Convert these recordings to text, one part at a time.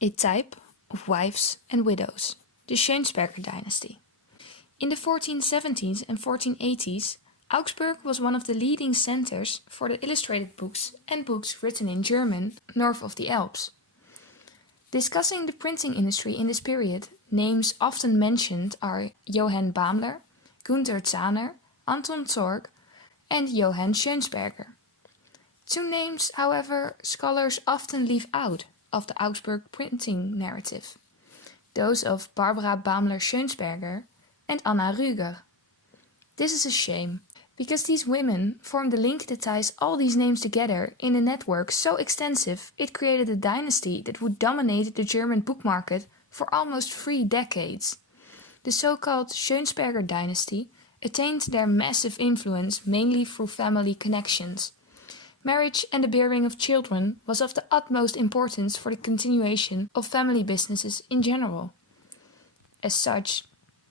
a type of wives and widows, the Schönsperger dynasty. In the 1470s and 1480s, Augsburg was one of the leading centers for the illustrated books and books written in German north of the Alps. Discussing the printing industry in this period, names often mentioned are Johann Bamler, Günther Zahner, Anton Zorg, and Johann Schönsperger. Two names, however, scholars often leave out of the Augsburg printing narrative, those of Barbara Bamler-Schönsperger and Anna Rüger. This is a shame, because these women formed the link that ties all these names together in a network so extensive it created a dynasty that would dominate the German book market for almost 3 decades. The so-called Schönsperger dynasty attained their massive influence mainly through family connections. Marriage and the bearing of children was of the utmost importance for the continuation of family businesses in general. As such,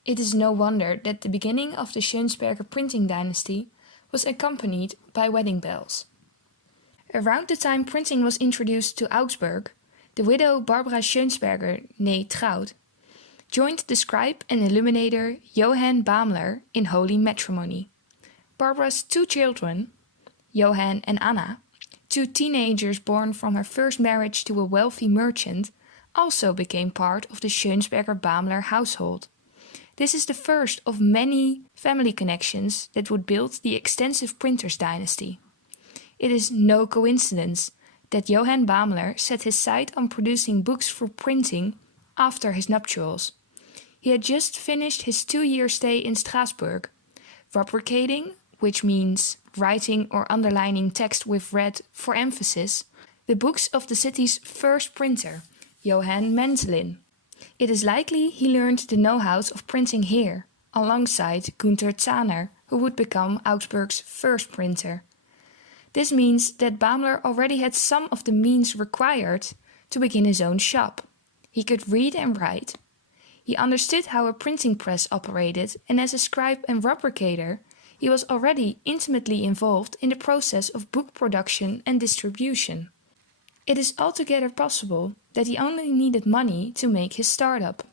it is no wonder that the beginning of the Schönsperger printing dynasty was accompanied by wedding bells. Around the time printing was introduced to Augsburg, the widow Barbara Schönsperger, née Traut, joined the scribe and illuminator Johann Bamler in holy matrimony. Barbara's 2 children, Johann and Anna, 2 teenagers born from her first marriage to a wealthy merchant, also became part of the Schönsperger-Bamler household. This is the first of many family connections that would build the extensive printers dynasty. It is no coincidence that Johann Bamler set his sight on producing books for printing after his nuptials. He had just finished his 2-year stay in Strasbourg. Rubricating, which means writing or underlining text with red for emphasis, the books of the city's first printer, Johann Menzelin. It is likely he learned the know-hows of printing here, alongside Günther Zahner, who would become Augsburg's first printer. This means that Bamler already had some of the means required to begin his own shop. He could read and write. He understood how a printing press operated, and as a scribe and rubricator, he was already intimately involved in the process of book production and distribution. It is altogether possible that he only needed money to make his startup.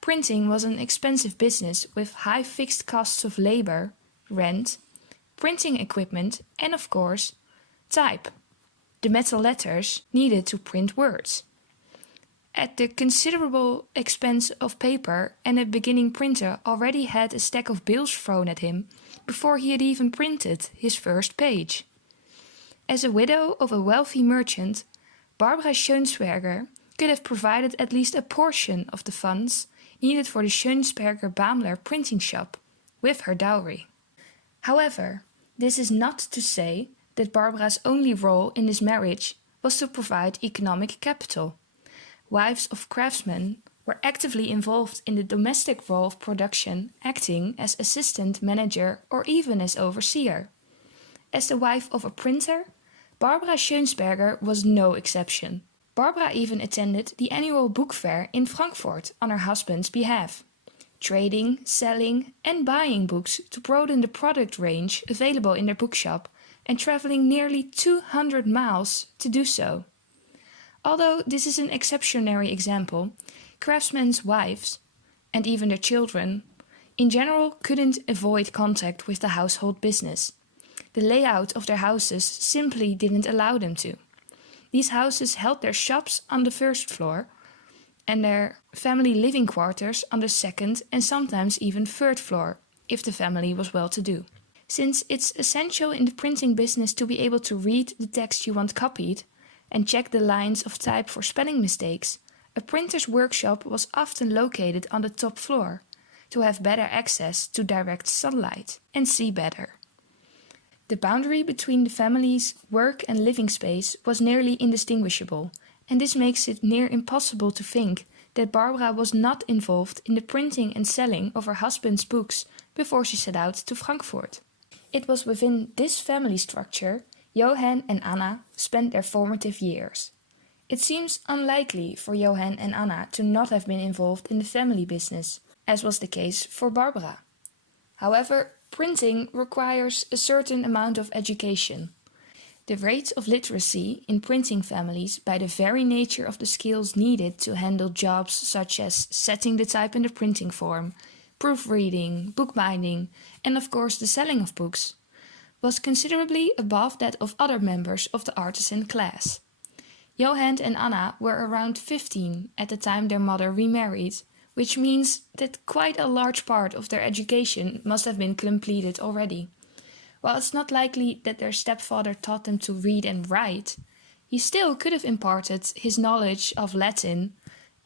Printing was an expensive business with high fixed costs of labor, rent, printing equipment, and of course, type, the metal letters needed to print words. At the considerable expense of paper, and a beginning printer already had a stack of bills thrown at him before he had even printed his first page. As a widow of a wealthy merchant, Barbara Schönsperger could have provided at least a portion of the funds needed for the Schönsperger-Bamler printing shop with her dowry. However, this is not to say that Barbara's only role in this marriage was to provide economic capital. Wives of craftsmen were actively involved in the domestic role of production, acting as assistant manager or even as overseer. As the wife of a printer, Barbara Schönsperger was no exception. Barbara even attended the annual book fair in Frankfurt on her husband's behalf, trading, selling and buying books to broaden the product range available in their bookshop and traveling nearly 200 miles to do so. Although this is an exceptionary example, craftsmen's wives, and even their children, in general couldn't avoid contact with the household business. The layout of their houses simply didn't allow them to. These houses held their shops on the first floor and their family living quarters on the second and sometimes even third floor, if the family was well-to-do. Since it's essential in the printing business to be able to read the text you want copied and check the lines of type for spelling mistakes, a printer's workshop was often located on the top floor to have better access to direct sunlight and see better. The boundary between the family's work and living space was nearly indistinguishable, and this makes it near impossible to think that Barbara was not involved in the printing and selling of her husband's books before she set out to Frankfurt. It was within this family structure Johann and Anna spent their formative years. It seems unlikely for Johann and Anna to not have been involved in the family business, as was the case for Barbara. However, printing requires a certain amount of education. The rate of literacy in printing families, by the very nature of the skills needed to handle jobs such as setting the type in the printing form, proofreading, bookbinding, and of course the selling of books, was considerably above that of other members of the artisan class. Johann and Anna were around 15 at the time their mother remarried, which means that quite a large part of their education must have been completed already. While it's not likely that their stepfather taught them to read and write, he still could have imparted his knowledge of Latin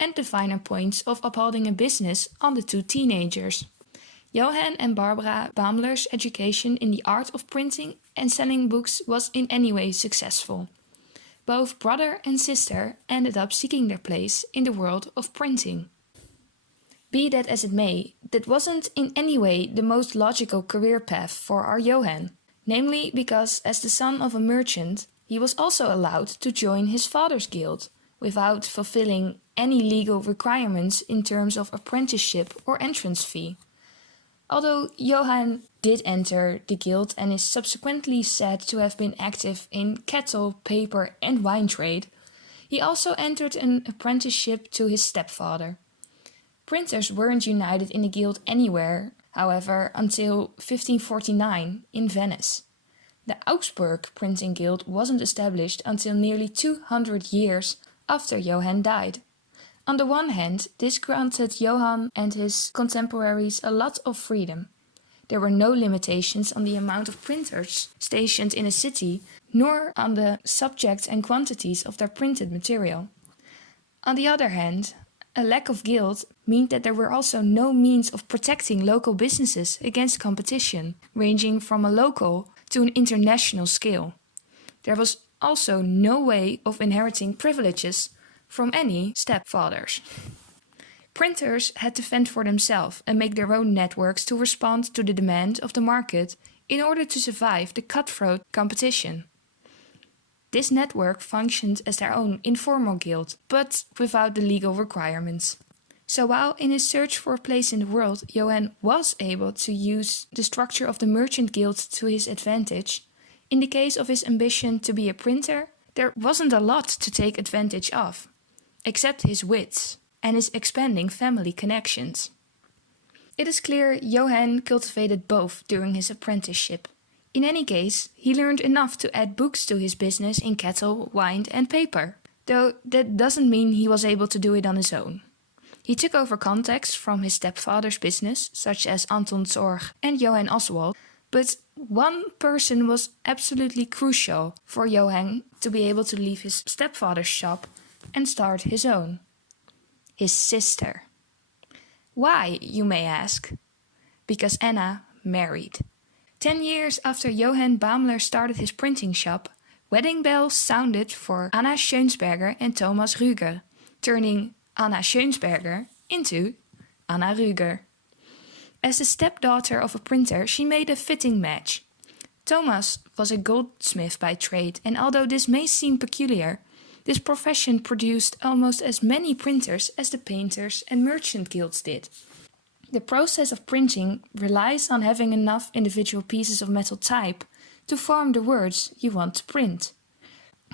and the finer points of upholding a business on the two teenagers. Johann and Barbara Bamler's education in the art of printing and selling books was in any way successful. Both brother and sister ended up seeking their place in the world of printing. Be that as it may, that wasn't in any way the most logical career path for our Johann, namely because as the son of a merchant, he was also allowed to join his father's guild, without fulfilling any legal requirements in terms of apprenticeship or entrance fee. Although Johann did enter the guild and is subsequently said to have been active in cattle, paper and wine trade, he also entered an apprenticeship to his stepfather. Printers weren't united in a guild anywhere, however, until 1549 in Venice. The Augsburg printing guild wasn't established until nearly 200 years after Johann died. On the one hand, this granted Johann and his contemporaries a lot of freedom. There were no limitations on the amount of printers stationed in a city, nor on the subject and quantities of their printed material. On the other hand, a lack of guild meant that there were also no means of protecting local businesses against competition, ranging from a local to an international scale. There was also no way of inheriting privileges from any stepfathers. Printers had to fend for themselves and make their own networks to respond to the demand of the market in order to survive the cutthroat competition. This network functioned as their own informal guild, but without the legal requirements. So while in his search for a place in the world, Johann was able to use the structure of the merchant guild to his advantage, in the case of his ambition to be a printer, there wasn't a lot to take advantage of, except his wits and his expanding family connections. It is clear Johann cultivated both during his apprenticeship. In any case, he learned enough to add books to his business in cattle, wine and paper, though that doesn't mean he was able to do it on his own. He took over contacts from his stepfather's business, such as Anton Zorg and Johann Oswald, but one person was absolutely crucial for Johann to be able to leave his stepfather's shop and start his own. His sister. Why, you may ask? Because Anna married. 10 years after Johann Bamler started his printing shop, wedding bells sounded for Anna Schönsperger and Thomas Rüger, turning Anna Schönsperger into Anna Rüger. As the stepdaughter of a printer, she made a fitting match. Thomas was a goldsmith by trade, and although this may seem peculiar, this profession produced almost as many printers as the painters and merchant guilds did. The process of printing relies on having enough individual pieces of metal type to form the words you want to print.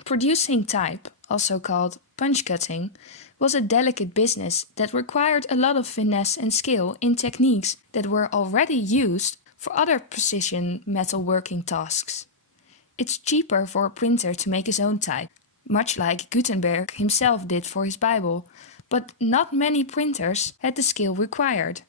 Producing type, also called punch cutting, was a delicate business that required a lot of finesse and skill in techniques that were already used for other precision metalworking tasks. It's cheaper for a printer to make his own type, much like Gutenberg himself did for his Bible, but not many printers had the skill required.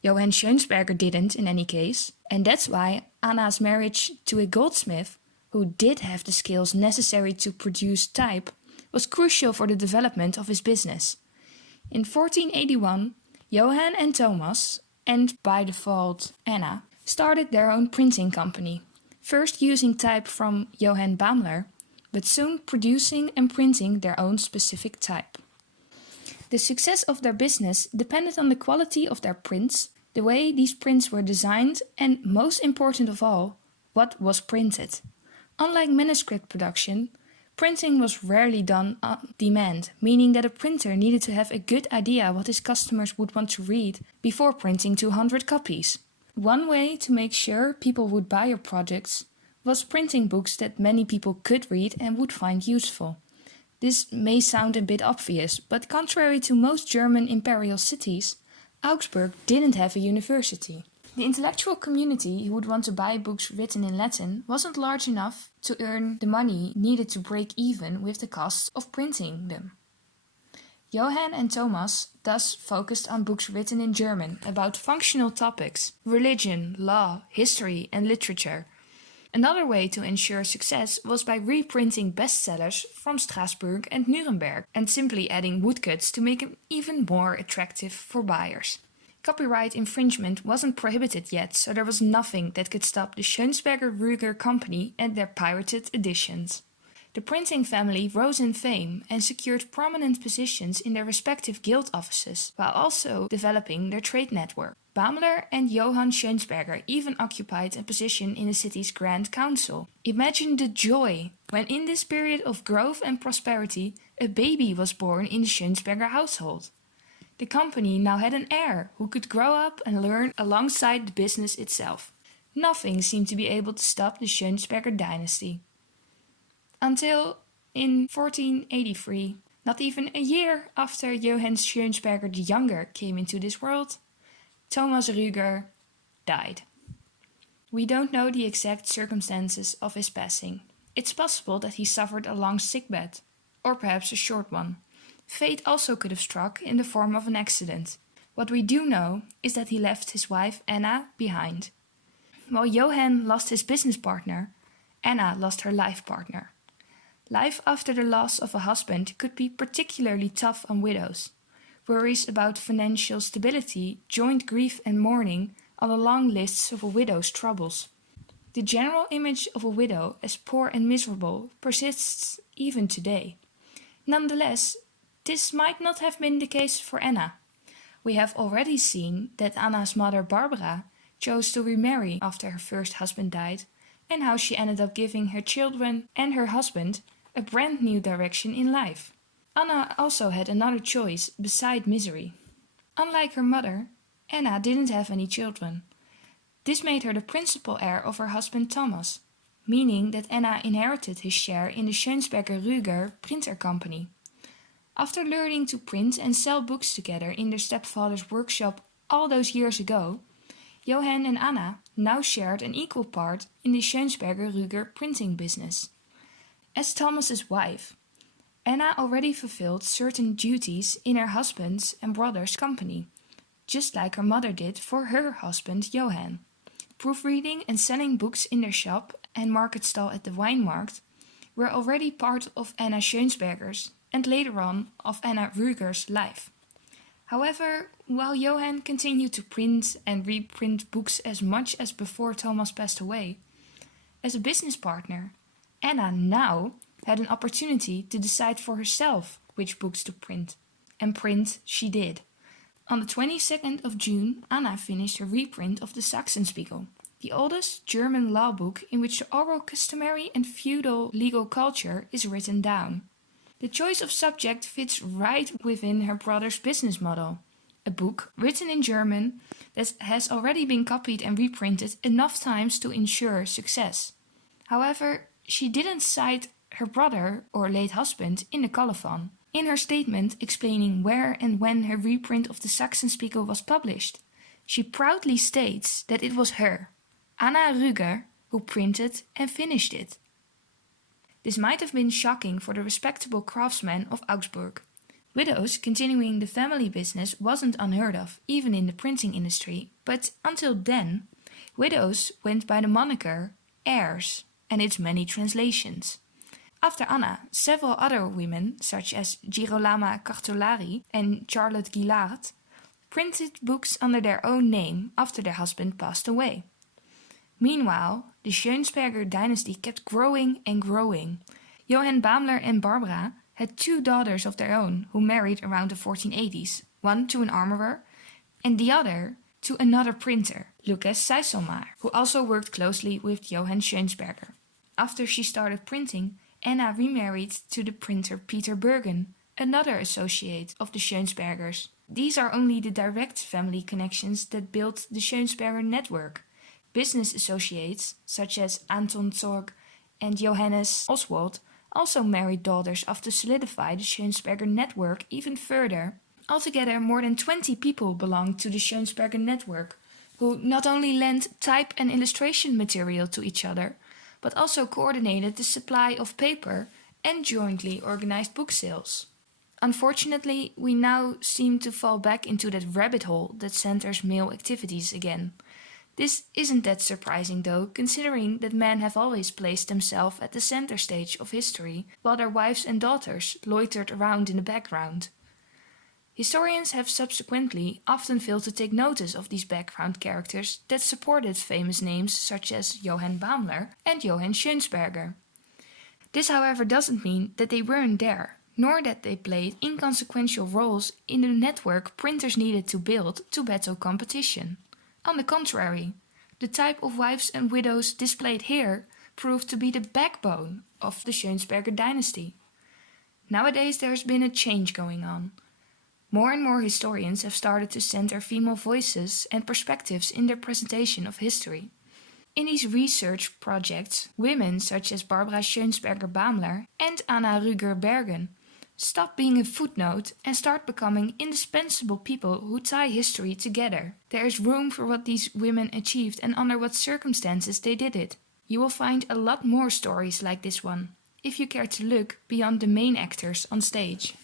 Johann Schönsperger didn't in any case, and that's why Anna's marriage to a goldsmith, who did have the skills necessary to produce type, was crucial for the development of his business. In 1481, Johann and Thomas, and by default Anna, started their own printing company, first using type from Johann Bamler, but soon producing and printing their own specific type. The success of their business depended on the quality of their prints, the way these prints were designed, and most important of all, what was printed. Unlike manuscript production, printing was rarely done on demand, meaning that a printer needed to have a good idea what his customers would want to read before printing 200 copies. One way to make sure people would buy your products was printing books that many people could read and would find useful. This may sound a bit obvious, but contrary to most German imperial cities, Augsburg didn't have a university. The intellectual community who would want to buy books written in Latin wasn't large enough to earn the money needed to break even with the costs of printing them. Johann and Thomas thus focused on books written in German about functional topics, religion, law, history, and literature. Another way to ensure success was by reprinting bestsellers from Strasbourg and Nuremberg and simply adding woodcuts to make them even more attractive for buyers. Copyright infringement wasn't prohibited yet, so there was nothing that could stop the Schönspergers company and their pirated editions. The printing family rose in fame and secured prominent positions in their respective guild offices, while also developing their trade network. Bamler and Johann Schönsperger even occupied a position in the city's Grand Council. Imagine the joy when in this period of growth and prosperity, a baby was born in the Schönsperger household. The company now had an heir who could grow up and learn alongside the business itself. Nothing seemed to be able to stop the Schönsperger dynasty. Until in 1483, not even a year after Johann Schönsperger the Younger came into this world, Thomas Rüger died. We don't know the exact circumstances of his passing. It's possible that he suffered a long sickbed, or perhaps a short one. Fate also could have struck in the form of an accident. What we do know is that he left his wife Anna behind. While Johann lost his business partner, Anna lost her life partner. Life after the loss of a husband could be particularly tough on widows. Worries about financial stability joined grief and mourning on the long lists of a widow's troubles. The general image of a widow as poor and miserable persists even today. Nonetheless, this might not have been the case for Anna. We have already seen that Anna's mother Barbara chose to remarry after her first husband died, and how she ended up giving her children and her husband a brand new direction in life. Anna also had another choice beside misery. Unlike her mother, Anna didn't have any children. This made her the principal heir of her husband Thomas, meaning that Anna inherited his share in the Schönsperger printer company. After learning to print and sell books together in their stepfather's workshop all those years ago, Johann and Anna now shared an equal part in the Schönsperger printing business. As Thomas's wife, Anna already fulfilled certain duties in her husband's and brother's company, just like her mother did for her husband Johann. Proofreading and selling books in their shop and market stall at the Weinmarkt were already part of Anna Schönsperger's and later on of Anna Rüger's life. However, while Johann continued to print and reprint books as much as before Thomas passed away, as a business partner, Anna now had an opportunity to decide for herself which books to print, and print she did. On the 22nd of June, Anna finished her reprint of the Sachsenspiegel, the oldest German law book in which the oral customary and feudal legal culture is written down. The choice of subject fits right within her brother's business model. A book written in German that has already been copied and reprinted enough times to ensure success. However, she didn't cite her brother or late husband in the colophon. In her statement explaining where and when her reprint of the Sachsenspiegel was published, she proudly states that it was her, Anna Rüger, who printed and finished it. This might have been shocking for the respectable craftsmen of Augsburg. Widows continuing the family business wasn't unheard of, even in the printing industry, but until then, widows went by the moniker heirs and its many translations. After Anna, several other women, such as Girolama Cartolari and Charlotte Gillard, printed books under their own name after their husband passed away. Meanwhile, the Schönsperger dynasty kept growing and growing. Johann Bamler and Barbara had two daughters of their own who married around the 1480s, one to an armorer and the other to another printer, Lucas Seiselmaar, who also worked closely with Johann Schönsperger. After she started printing, Anna remarried to the printer Peter Bergen, another associate of the Schönspergers. These are only the direct family connections that built the Schönsperger network. business associates, such as Anton Zorg and Johannes Oswald, also married daughters of to solidify the Schönsperger network even further. Altogether, more than 20 people belonged to the Schönsperger network, who not only lent type and illustration material to each other, but also coordinated the supply of paper and jointly organized book sales. Unfortunately, we now seem to fall back into that rabbit hole that centers male activities again. This isn't that surprising though, considering that men have always placed themselves at the center stage of history, while their wives and daughters loitered around in the background. Historians have subsequently often failed to take notice of these background characters that supported famous names such as Johann Bamler and Johann Schönsperger. This, however, doesn't mean that they weren't there, nor that they played inconsequential roles in the network printers needed to build to battle competition. On the contrary, the type of wives and widows displayed here proved to be the backbone of the Schönsperger dynasty. Nowadays there has been a change going on. More and more historians have started to center female voices and perspectives in their presentation of history. In these research projects, women such as Barbara Schönsperger-Bamler and Anna Rüger-Bergen stop being a footnote and start becoming indispensable people who tie history together. There is room for what these women achieved and under what circumstances they did it. You will find a lot more stories like this one, if you care to look beyond the main actors on stage.